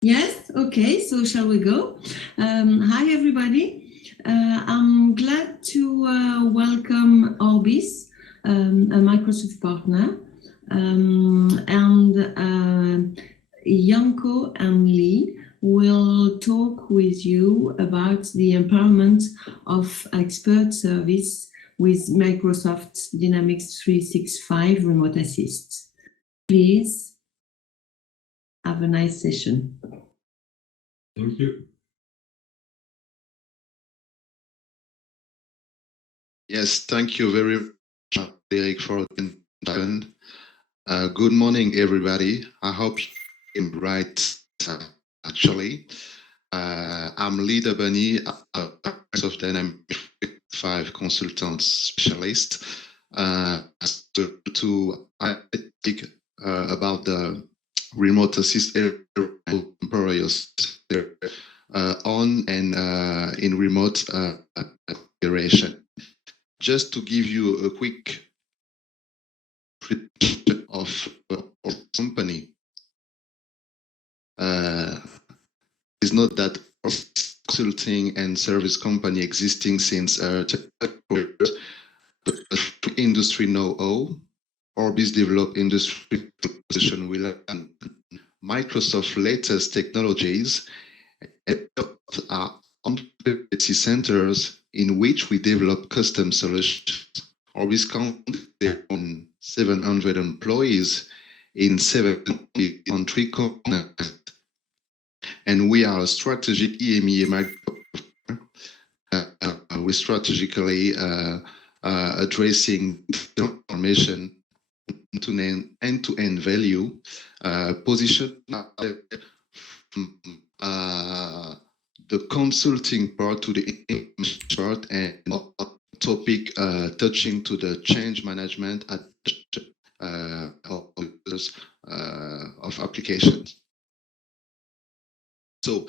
Yes, okay, so shall we go? Hi, everybody. I'm glad to welcome Orbis, a Microsoft partner, and JANKO and Lee will talk with you about the empowerment of expert service with Microsoft Dynamics 365 Remote Assist. Please have a nice session. Thank you. Yes, thank you very much, Eric, for the introduction. Good morning, everybody. I hope you're right, actually. I'm Lee DABANY, a Microsoft Dynamics 5 consultant specialist. I speak about the remote assist employers on and in remote configuration. Just to give you a quick prediction of our company, it's not that consulting and service company existing since the industry know-how. Orbis developed industry position with Microsoft latest technologies and our competency centers in which we develop custom solutions. Orbis counts 700 employees in 70 country continents, and we are a strategic EMEA we're strategically addressing transformation to end-to-end value position the consulting part to the part and topic touching to the change management of applications. So,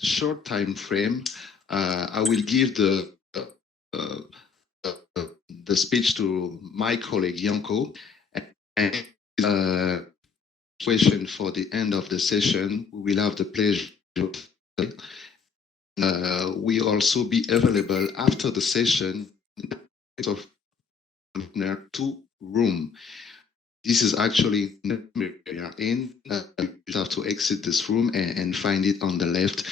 short time frame, I will give the speech to my colleague JANKO, and question for the end of the session. We will have the pleasure. We also be available after the session of 2 room. This is actually we are in. You have to exit this room and find it on the left.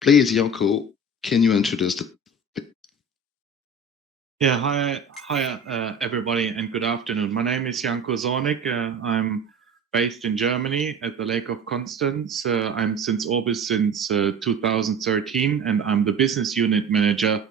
Please, JANKO, can you introduce the? Yeah, hi, everybody, and good afternoon. My name is JANKO SORNIK. I'm based in Germany at the Lake of Constance. I'm since Orbis since 2013, and I'm the business unit manager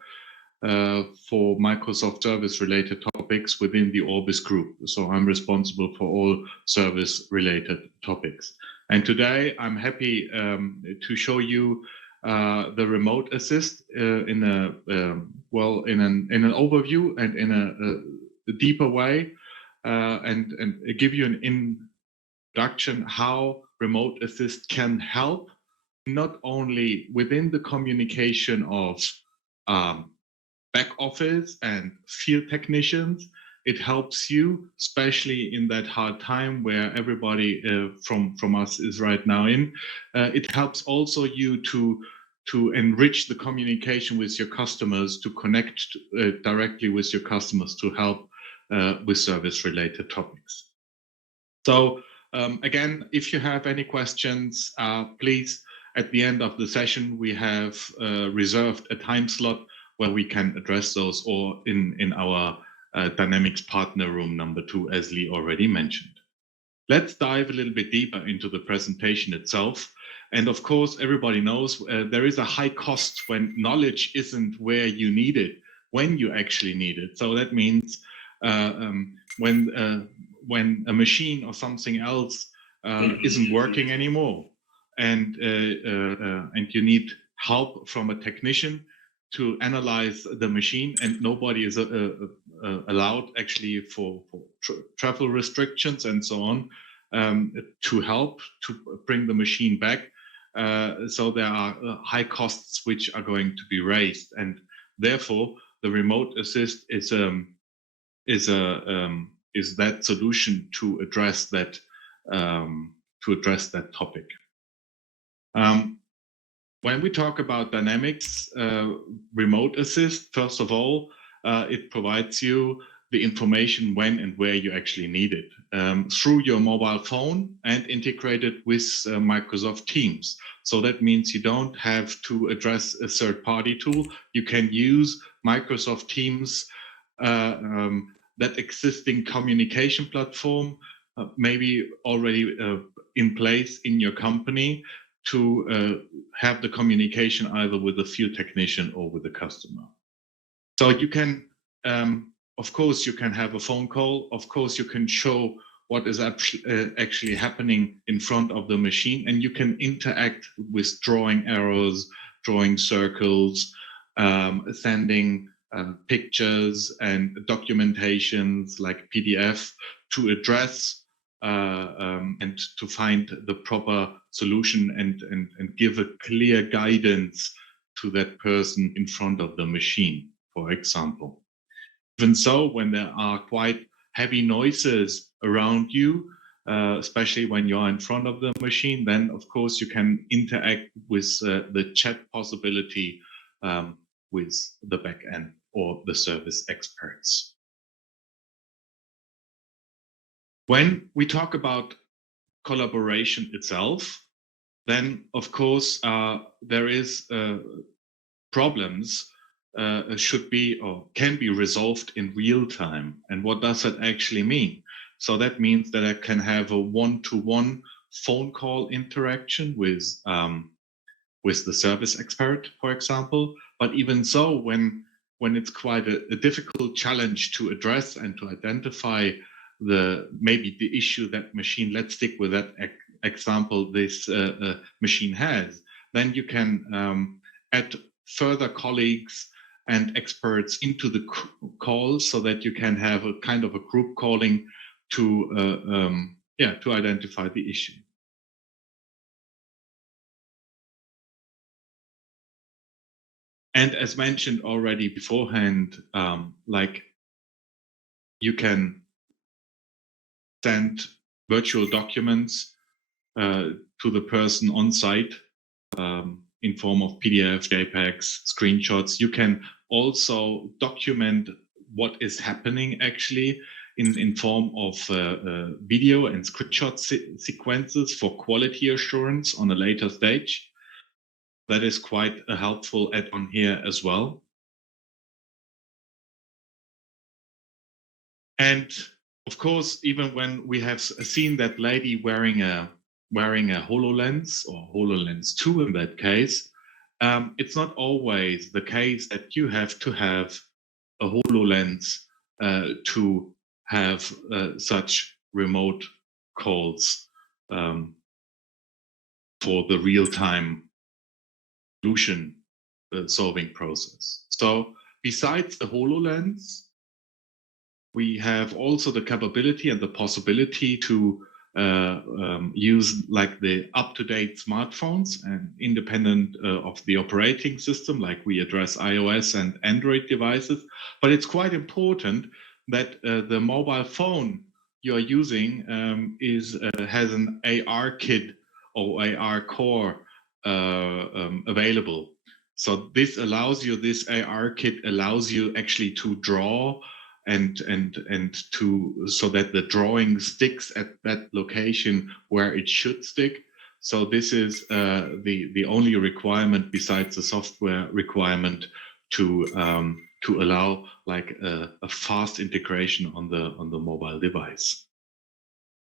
for Microsoft service-related topics within the Orbis group. So I'm responsible for all service-related topics. And today I'm happy to show you the remote assist in an overview and in a deeper way, and give you an introduction how remote assist can help not only within the communication of back office and field technicians. It helps you, especially in that hard time where everybody from us is right now in. It helps also you to enrich the communication with your customers, to connect directly with your customers, to help with service-related topics. So again, if you have any questions, please, at the end of the session, we have reserved a time slot where we can address those, or in our Dynamics Partner Room number 2, as Lee already mentioned. Let's dive a little bit deeper into the presentation itself. And of course, everybody knows there is a high cost when knowledge isn't where you need it, when you actually need it. So that means when a machine or something else isn't working anymore, and you need help from a technician to analyze the machine, and nobody is allowed actually for travel restrictions and so on to help to bring the machine back. So there are high costs which are going to be raised, and therefore the remote assist is that solution to address that to address that topic. When we talk about Dynamics Remote Assist, first of all, it provides you the information when and where you actually need it through your mobile phone and integrated with Microsoft Teams. So that means you don't have to address a third-party tool. You can use Microsoft Teams, that existing communication platform, maybe already in place in your company, to have the communication either with a field technician or with the customer. So you can, of course, you can have a phone call. Of course, you can show what is actually happening in front of the machine, and you can interact with drawing arrows, drawing circles, sending pictures and documentations like PDF to address and to find the proper solution and give a clear guidance to that person in front of the machine, for example. Even so, when there are quite heavy noises around you, especially when you're in front of the machine, then of course you can interact with the chat possibility with the backend or the service experts. When we talk about collaboration itself, then of course there is problems should be or can be resolved in real time. And what does that actually mean? So that means that I can have a one-to-one phone call interaction with the service expert, for example. But even so, when it's quite a difficult challenge to address and to identify maybe the issue that machine, let's stick with that example this machine has, then you can add further colleagues and experts into the call so that you can have a kind of a group calling to identify the issue. And as mentioned already beforehand, like you can send virtual documents to the person on site in form of PDF, JPEGs, screenshots. You can also document what is happening actually in form of video and screenshot sequences for quality assurance on a later stage. That is quite a helpful add-on here as well. And of course, even when we have seen that lady wearing a HoloLens or HoloLens 2 in that case, it's not always the case that you have to have a HoloLens to have such remote calls for the real-time solution solving process. So besides the HoloLens, we have also the capability and the possibility to use like the up-to-date smartphones and independent of the operating system, like we address iOS and Android devices. But it's quite important that the mobile phone you're using has an AR kit or AR core available. So this AR kit allows you actually to draw and so that the drawing sticks at that location where it should stick. So this is the only requirement besides the software requirement to allow like a fast integration on the mobile device.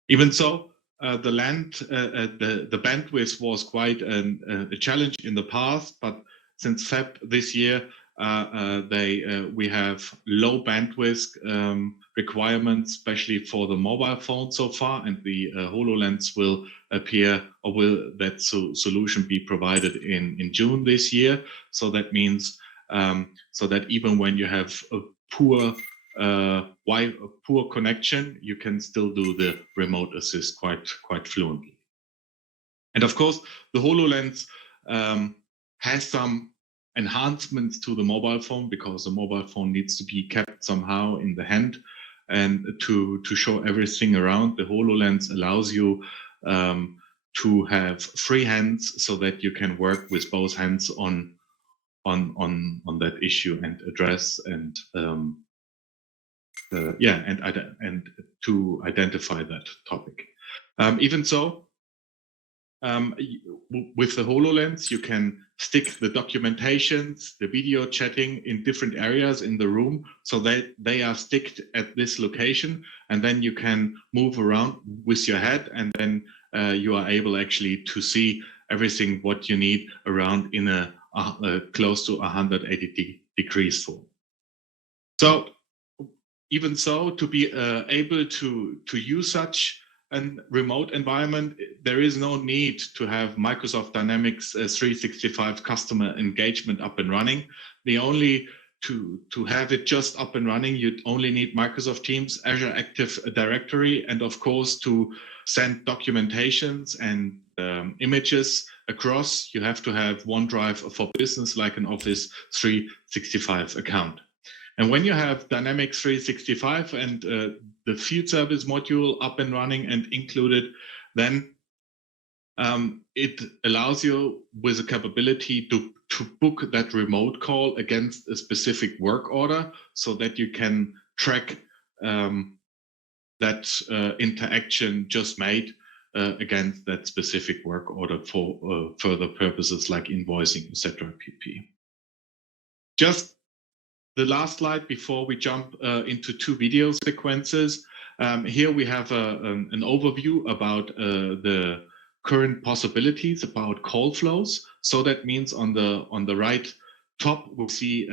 Even so, the bandwidth was quite a challenge in the past, but since Feb this year, we have low bandwidth requirements, especially for the mobile phone so far, and the HoloLens will appear, or will that solution be provided in June this year. So that means so that even when you have a poor connection, you can still do the remote assist quite fluently. And of course, the HoloLens has some enhancements to the mobile phone, because the mobile phone needs to be kept somehow in the hand. and to show everything around. The HoloLens allows you to have free hands so that you can work with both hands on that issue and address and and to identify that topic. Even so, with the HoloLens, you can stick the documentations, the video chatting in different areas in the room so that they are sticked at this location, and then you can move around with your head, and then you are able actually to see everything what you need around in a close to 180 degrees form. So even so, to be able to use such a remote environment, there is no need to have Microsoft Dynamics 365 customer engagement up and running. To have it just up and running, you only need Microsoft Teams, Azure Active Directory, and of course to send documentations and images across, you have to have OneDrive for Business, like an Office 365 account. And when you have Dynamics 365 and the field service module up and running and included, then it allows you with a capability to book that remote call against a specific work order so that you can track that interaction just made against that specific work order for further purposes like invoicing, etc. pp. Just the last slide before we jump into two video sequences. Here we have an overview about the current possibilities about call flows. So that means on the right top, we'll see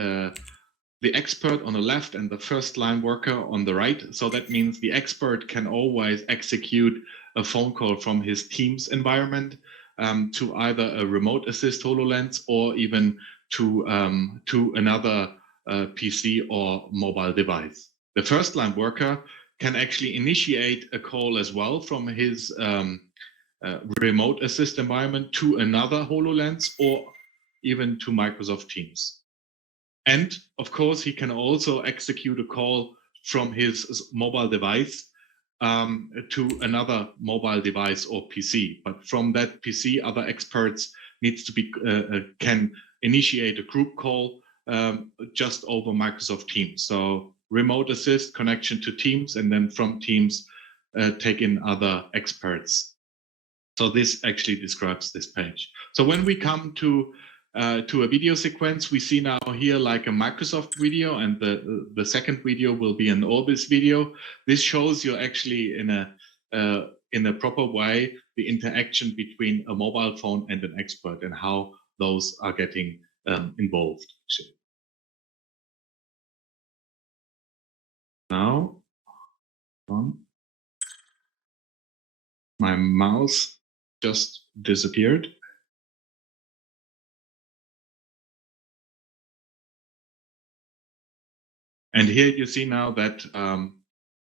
the expert on the left and the first line worker on the right. So that means the expert can always execute a phone call from his Teams environment to either a remote assist HoloLens or even to another PC or mobile device. The first line worker can actually initiate a call as well from his remote assist environment to another HoloLens or even to Microsoft Teams. And of course, he can also execute a call from his mobile device to another mobile device or PC. But from that PC, other experts needs to be can initiate a group call just over Microsoft Teams. So remote assist, connection to Teams, and then from Teams take in other experts. So this actually describes this page. So when we come to a video sequence, we see now here like a Microsoft video, and the second video will be an Orbis video. This shows you actually in a proper way the interaction between a mobile phone and an expert and how those are getting involved. Now, my mouse just disappeared. And here you see now that,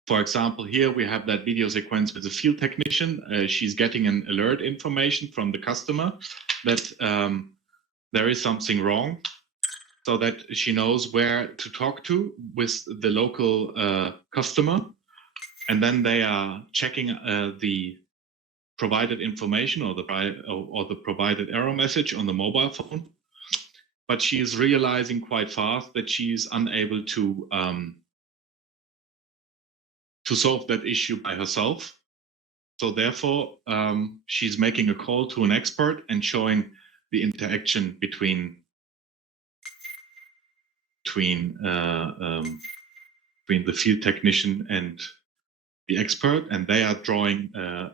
for example, here we have that video sequence with a field technician. She's getting an alert information from the customer that there is something wrong, so that she knows where to talk to with the local customer. And then they are checking the provided information or the provided error message on the mobile phone. But she is realizing quite fast that she is unable to solve that issue by herself. So therefore, she's making a call to an expert and showing the interaction between the field technician and the expert, and they are drawing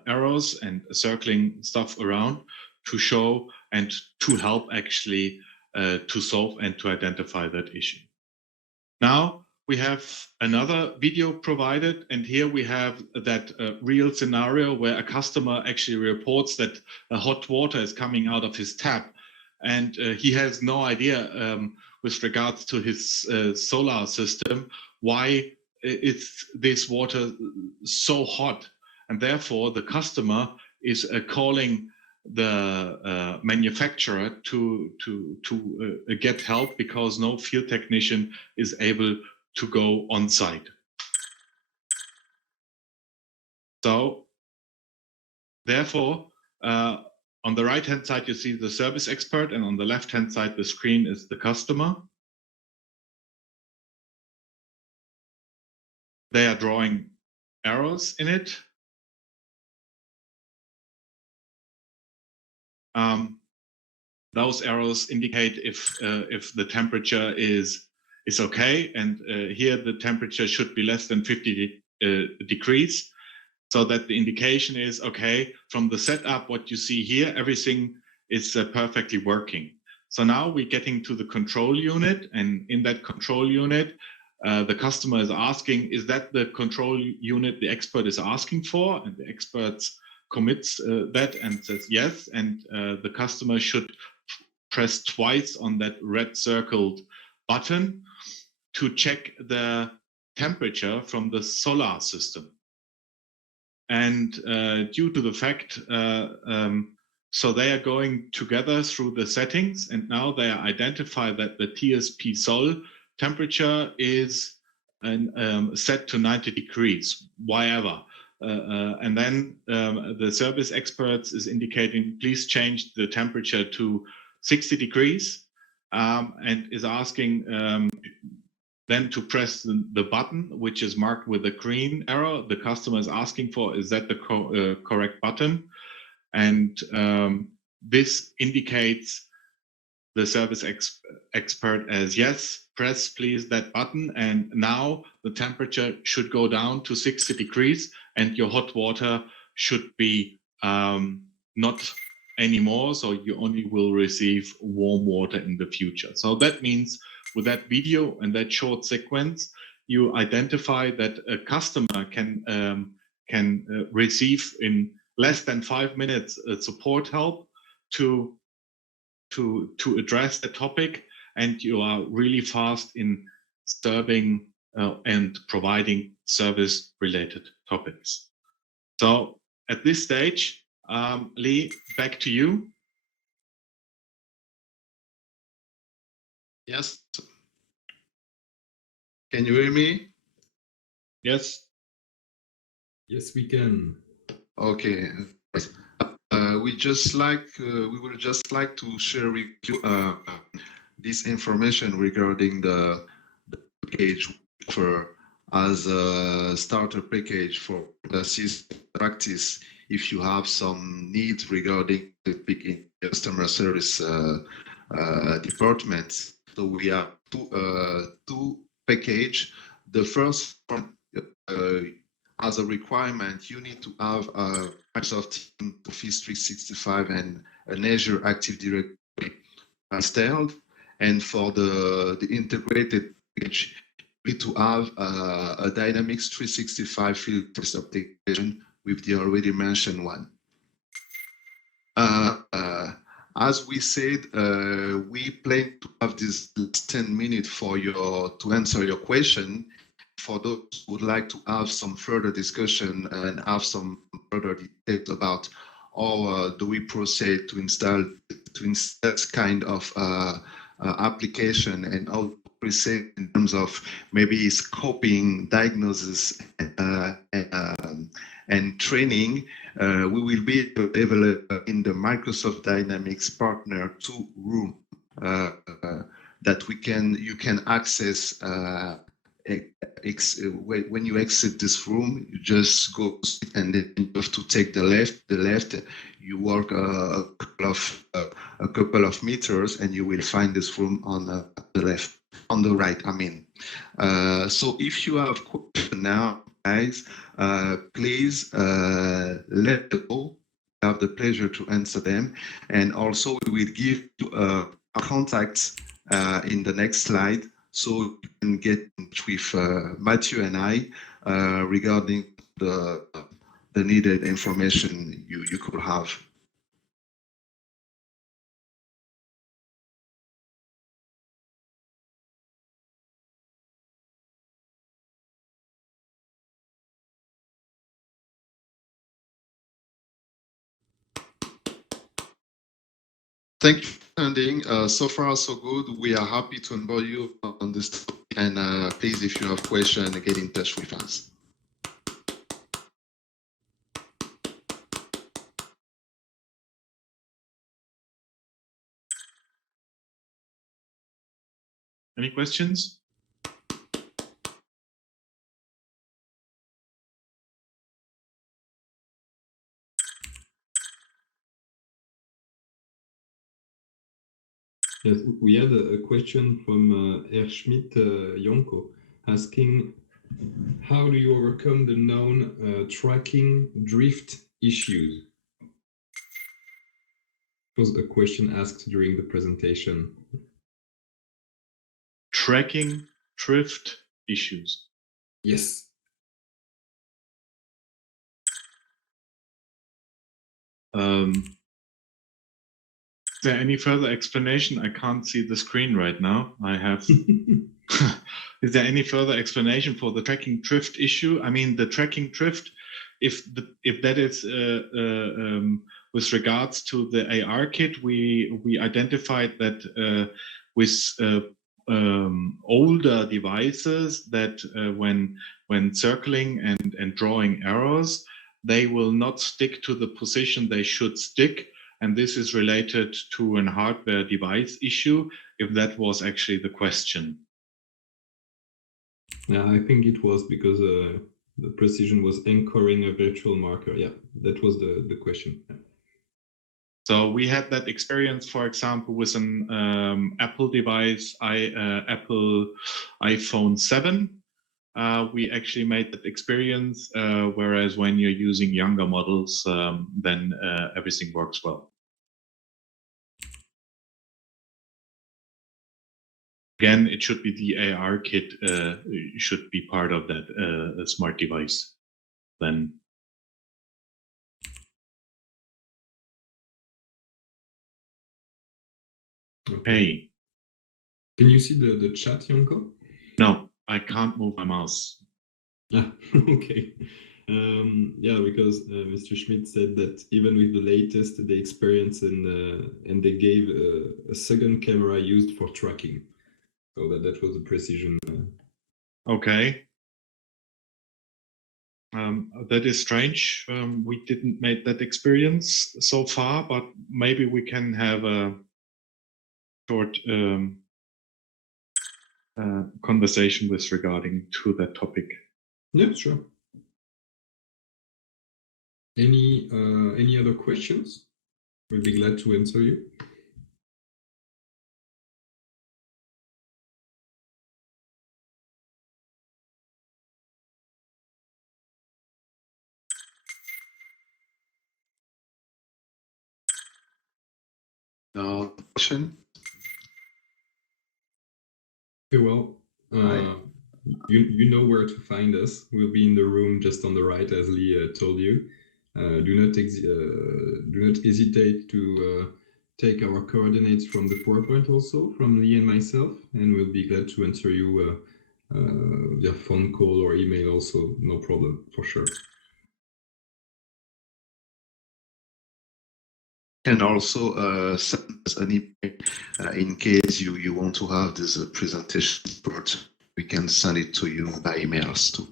arrows and circling stuff around to show and to help actually to solve and to identify that issue. Now we have another video provided, and here we have that real scenario where a customer actually reports that hot water is coming out of his tap, and he has no idea with regards to his solar system why it's this water so hot, and therefore the customer is calling the manufacturer to get help because no field technician is able to go on site. So therefore, on the right-hand side, you see the service expert, and on the left-hand side, the screen is the customer. They are drawing arrows in it. Those arrows indicate if the temperature is okay, and here the temperature should be less than 50 degrees, so that the indication is okay. From the setup, what you see here, everything is perfectly working. So now we're getting to the control unit, and in that control unit, the customer is asking, is that the control unit the expert is asking for? And the expert commits that and says yes, and the customer should press twice on that red circled button to check the temperature from the solar system. And due to the fact, so they are going together through the settings, and now they identify that the TSP Sol temperature is set to 90 degrees, whatever. And then the service experts is indicating, please change the temperature to 60 degrees, and is asking then to press the button, which is marked with a green arrow. The customer is asking for, is that the correct button? And this indicates the service expert as yes, press please that button. And now the temperature should go down to 60 degrees and your hot water should be not anymore. So you only will receive warm water in the future. So that means with that video and that short sequence, you identify that a customer can receive in less than 5 minutes support help to address the topic, and you are really fast in serving and providing service-related topics. So at this stage, Lee, back to you. Yes. Can you hear me? Yes. Yes, we can. Okay. We would just like to share with you this information regarding the package for as a starter package for the system practice. If you have some needs regarding the big customer service departments, so we have two package. The first one, as a requirement, you need to have a Microsoft Office 365 and an Azure Active Directory installed. And for the integrated package, you need to have a Dynamics 365 field test application with the already mentioned one. As we said, we plan to have this 10 minutes for to answer your question. For those who would like to have some further discussion and have some further details about how do we proceed to install this kind of application, and how to proceed in terms of maybe scoping, diagnosis, and training, we will be available in the Microsoft Dynamics Partner 2 room that you can access. When you exit this room, you just go and then you have to take the left. You walk a couple of meters, and you will find this room on the left, on the right. I mean, so if you have questions now, guys, please let us know. I have the pleasure to answer them, and also we will give you a contact in the next slide, so you can get in touch with Matthew and I regarding the needed information you could have. Thank you for attending. So far, so good. We are happy to onboard you on this topic. And please, if you have questions, get in touch with us. Any questions? Yes, we had a question from Herr Schmidt, JANKO, asking, how do you overcome the known tracking drift issues? It was a question asked during the presentation. Tracking drift issues. Yes. Is there any further explanation? I can't see the screen right now. I have. Is there any further explanation for the tracking drift issue? I mean, the tracking drift, if that is with regards to the AR kit, we identified that with older devices that when circling and drawing arrows, they will not stick to the position they should stick. And this is related to an hardware device issue, if that was actually the question. Yeah, I think it was because the precision was anchoring a virtual marker. Yeah, that was the question. Yeah. So we had that experience, for example, with an Apple device, Apple iPhone 7. We actually made that experience, whereas when you're using younger models, then everything works well. Again, it should be the AR kit should be part of that smart device then. Okay. Can you see the chat, JANKO? No, I can't move my mouse. Ah, okay. Yeah, because Mr. Schmidt said that even with the latest, they experienced and they gave a second camera used for tracking. So that was a precision. Okay. That is strange. We didn't make that experience so far, but maybe we can have a short conversation with regarding to that topic. Yeah, sure. Any other questions? We'll be glad to answer you. No question? Okay, well, you know where to find us. We'll be in the room just on the right, as Lee told you. Do not hesitate to take our coordinates from the PowerPoint also, from Lee and myself, and we'll be glad to answer you via phone call or email also, no problem, for sure. And also send us an email in case you want to have this presentation report. We can send it to you by emails too.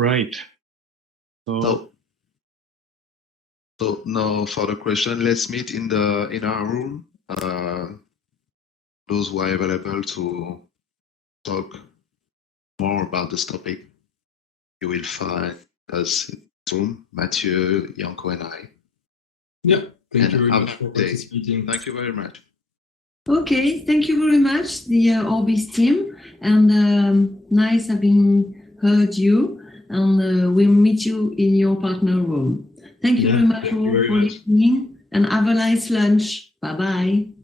Right. So no further question. Let's meet in our room. Those who are available to talk more about this topic, you will find us in this room, Mathieu, JANKO, and I. Yeah, thank you And very have much a for good day. participating. Thank you very much. Okay, thank you very much, the Orbis team, and nice having heard you, and we'll meet you in your partner room. Thank you very much for listening, and have a nice lunch. Bye-bye.